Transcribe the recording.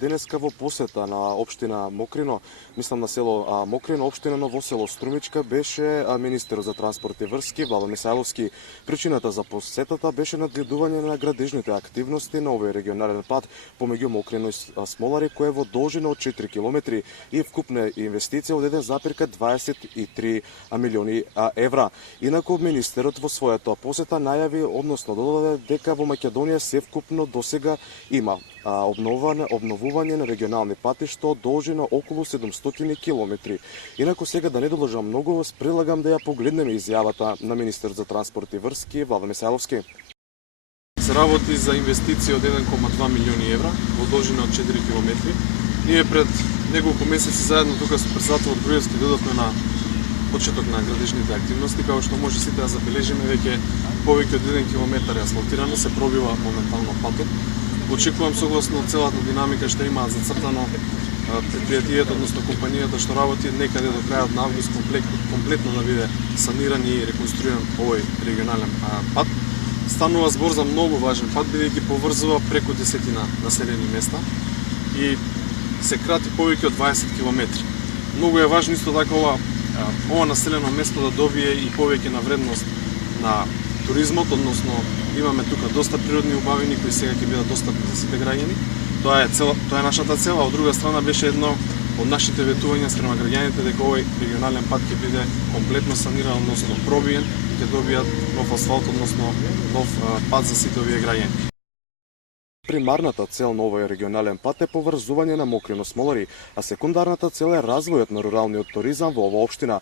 денеска во посета на општина Мокрино, мислам на село Мокрино, општина Новосело Струмичка, беше министерот за транспорт и врски Владо Мисајловски. Причината за посетата беше надгледување на градежните активности на овој регионален пат помеѓу Мокрино и Смолари, кој е во должина од 4 километри и вкупна инвестиција од 1,23 милиони евра. Инаку министерот во својата посета најави, односно додаде дека во Македонија севкупно досега има обновување на регионални патишта од должина околу 700 километри. Инаку сега да не доложам многу, предлагам да ја погледнеме изјавата на министерот за транспорт и врски Владо Мисајловски. Се работи за инвестиција од 1,2 милиони евра во должина од 4 километри. Ние пред неколку месеци заедно тука со председателот Груевски додавме на почеток на градежните активности, како што може сите да забележиме, веќе повеќе од 1 километар е асфалтирано, се пробива моментално патот. Очекувам согласно целата динамика што имаат зацртано предпријатието, односно компанијата што работи, некаде до крајот на август комплетно да биде саниран и реконструиран овој регионален пат. Станува збор за многу важен пат, бидејќи поврзува преку 10 населени места и се крати повеќе од 20 километри. Многу е важно исто така ова населено место да добие и повеќе на вредност на туризмот, односно имаме тука доста природни убавини кои сега ќе бидат достапни за сите граѓани. Тоа е нашата цел, а од друга страна беше едно од нашите ветувања спрема граѓаните дека овој регионален пат ќе биде комплетно саниран, односно пробиен и ќе добијат нов асфалт, односно нов пат за сите овие граѓани. Примарната цел на овој регионален пат е поврзување на Мокрино Смолари, а секундарната цел е развојот на руралниот туризам во оваа општина,